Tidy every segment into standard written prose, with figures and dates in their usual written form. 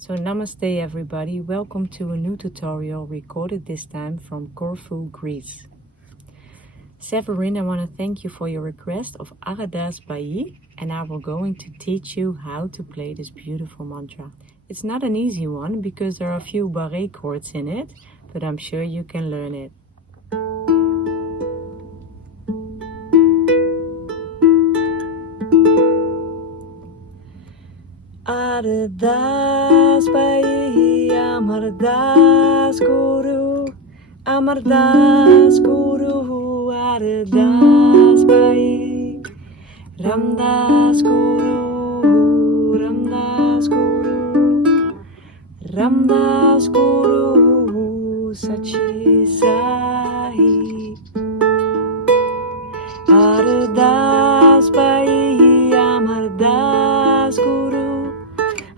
So namaste everybody, welcome to a new tutorial recorded this time from Corfu, Greece. Severine, I want to thank you for your request of Ardas Bhae, and I will going to teach you how to play this beautiful mantra. It's not an easy one because there are a few barré chords in it, but I'm sure you can learn it. Ardas Bhae, Amardas Guru, Amardas Guru, Ardas Bhae, Ramdas Guru, Ramdas Guru, Ramdas Guru, Sachi Sahi, Ardas Bhae, Amardas Guru,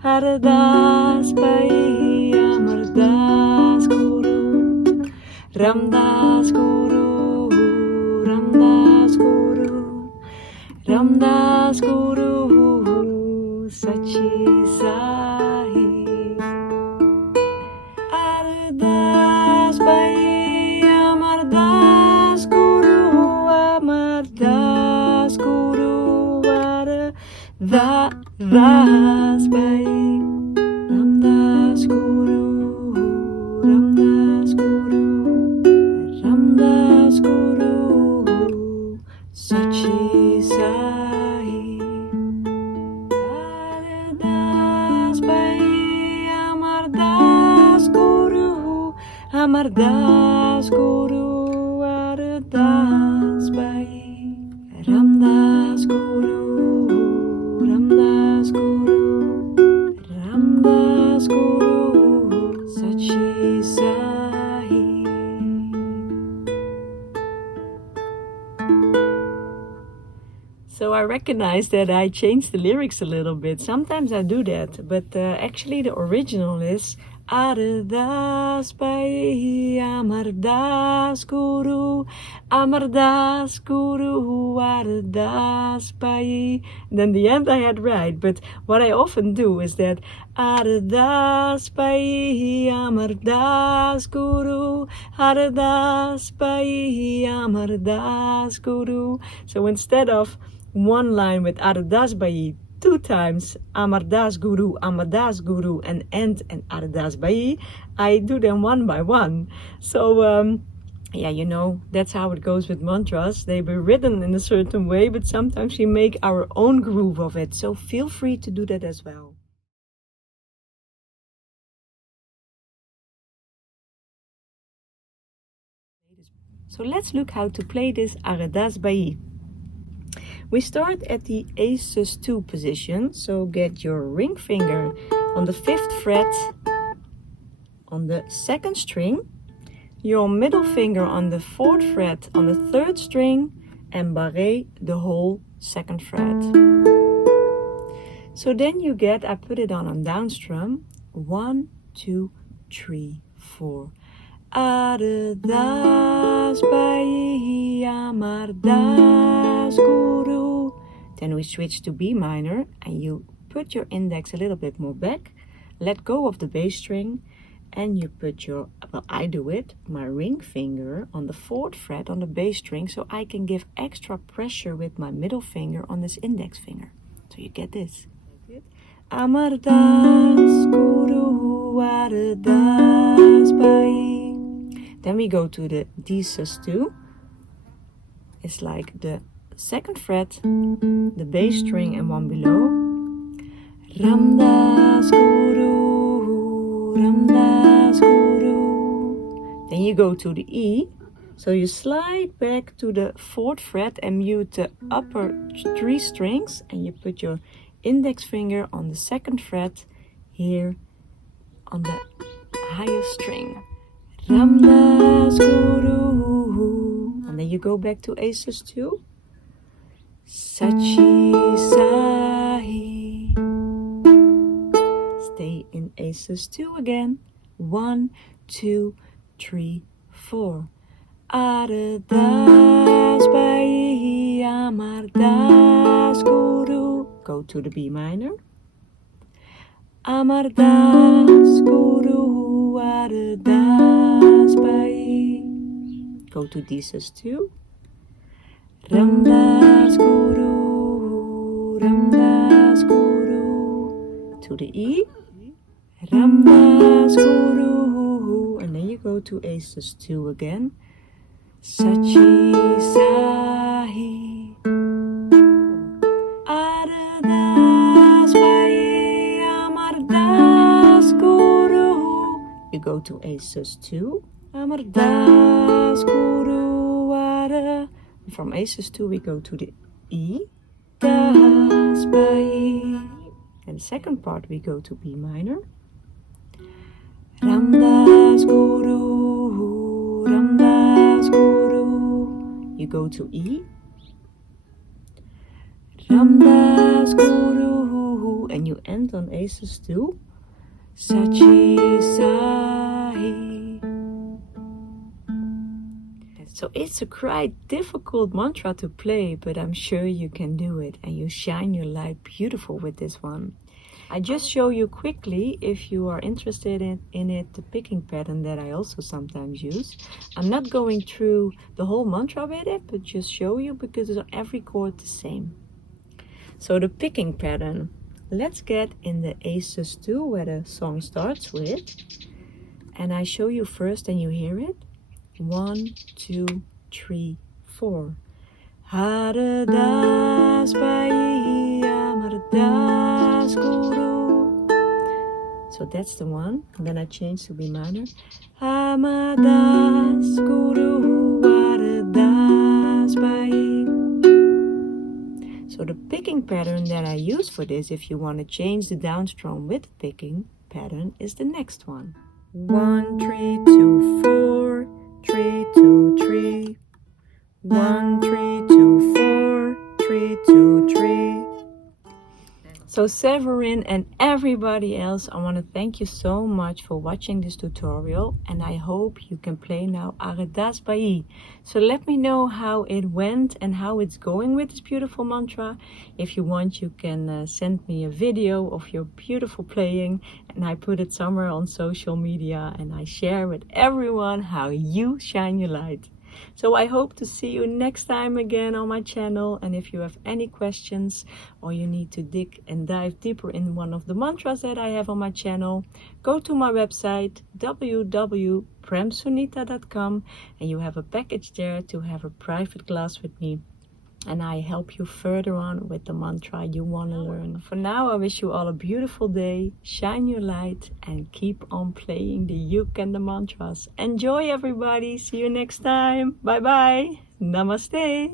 Ardas Bhae, Amardas Guru, Ramdas Guru, Ramdas Guru, Ramdas Guru, Sachi Sahi. Ardas Bhae, Amardas Guru, Amardas Guru, Ardas Bhae, Ramdas Guru, Ramdas Guru, Ramdas Guru, Sachi Sahi. Ardas Bhae, Amardas Guru, Amardas Guru, Ardas Bhae, Ramdas Guru, Ramdas Guru, Ramdas Guru, Sachi Sahi. So I recognize that I changed the lyrics a little bit. Sometimes I do that, but actually the original is Ardas Bhae, Amardas Guru, Amardas Guru, Ardas Bhae. Then the end I had right, but what I often do is that Ardas Bhae, Amardas Guru, Ardas Bhae, Amardas Guru. So instead of one line with Ardas Bhae, two times Amardas Guru, and end and Ardas Bhae, I do them one by one. So yeah, you know, that's how it goes with mantras. They were written in a certain way, but sometimes we make our own groove of it. So feel free to do that as well. So let's look how to play this Ardas Bhae. We start at the A⁻² position, so get your ring finger on the 5th fret on the 2nd string, your middle finger on the 4th fret on the 3rd string, and barré the whole 2nd fret. So then you get, I put it on down strum, 1, 2, 3, 4. Ardas Bhae, Amardas Guru. Then we switch to B minor and you put your index a little bit more back, let go of the bass string, and you put your, well, I do it, my ring finger on the 4th fret on the bass string so I can give extra pressure with my middle finger on this index finger. So you get this. Amardas Guru, Ardas Bhae. Then we go to the D⁻². It's like the 2nd fret, the bass string and one below. Ramdas Guru, Ramdas Guru. Then you go to the E. So you slide back to the 4th fret and mute the upper 3 strings. And you put your index finger on the 2nd fret here on the highest string. Ramdas Guru, and then you go back to A⁻². Sachi Sahi. Stay in A⁻² again. 1, 2, 3, 4. Ardas Bhae, Amardas Guru. Go to the B minor. Ardas Guru, Ardas Bhae. Go to D sus2. Ramdas Guru, Ramdas Guru. To the E. Ramdas Guru. And then you go to A sus2 again. Sachi Sahi. Ardas Bhae, Ardas Guru. You go to A sus2. Ardas Guru, Ardas. From A sus2 we go to the E. Das Bhae. And the second part we go to B minor. Ramdas Guru, Ramdas Guru. You go to E. Ramdas Guru. And you end on A sus2. Sachi Sahi. So it's a quite difficult mantra to play, but I'm sure you can do it and you shine your light beautiful with this one. I just show you quickly, if you are interested in it, the picking pattern that I also sometimes use. I'm not going through the whole mantra with it, but just show you because it's on every chord the same. So the picking pattern, let's get in the A sus2 where the song starts with. And I show you first and you hear it. 1, 2, 3, 4. Ardas Bhae, Ardas Guru. So that's the one. And then I change to B minor. Ardas Guru, Ardas Bhae. So the picking pattern that I use for this, if you want to change the downstrom with the picking pattern, is the next one. 1, 3, 2, 4. 3, 2, 3. 1, 3, 2, 4. 3, 2, 3. So Severine and everybody else, I want to thank you so much for watching this tutorial, and I hope you can play now Ardas Bhae. So let me know how it went and how it's going with this beautiful mantra. If you want, you can send me a video of your beautiful playing, and I put it somewhere on social media and I share with everyone how you shine your light. So I hope to see you next time again on my channel, and if you have any questions or you need to dig and dive deeper in one of the mantras that I have on my channel, go to my website www.premsunita.com and you have a package there to have a private class with me, and I help you further on with the mantra you want to learn. For now, I wish you all a beautiful day, shine your light, and keep on playing the uke and the mantras. Enjoy, everybody. See you next time. Bye bye. Namaste.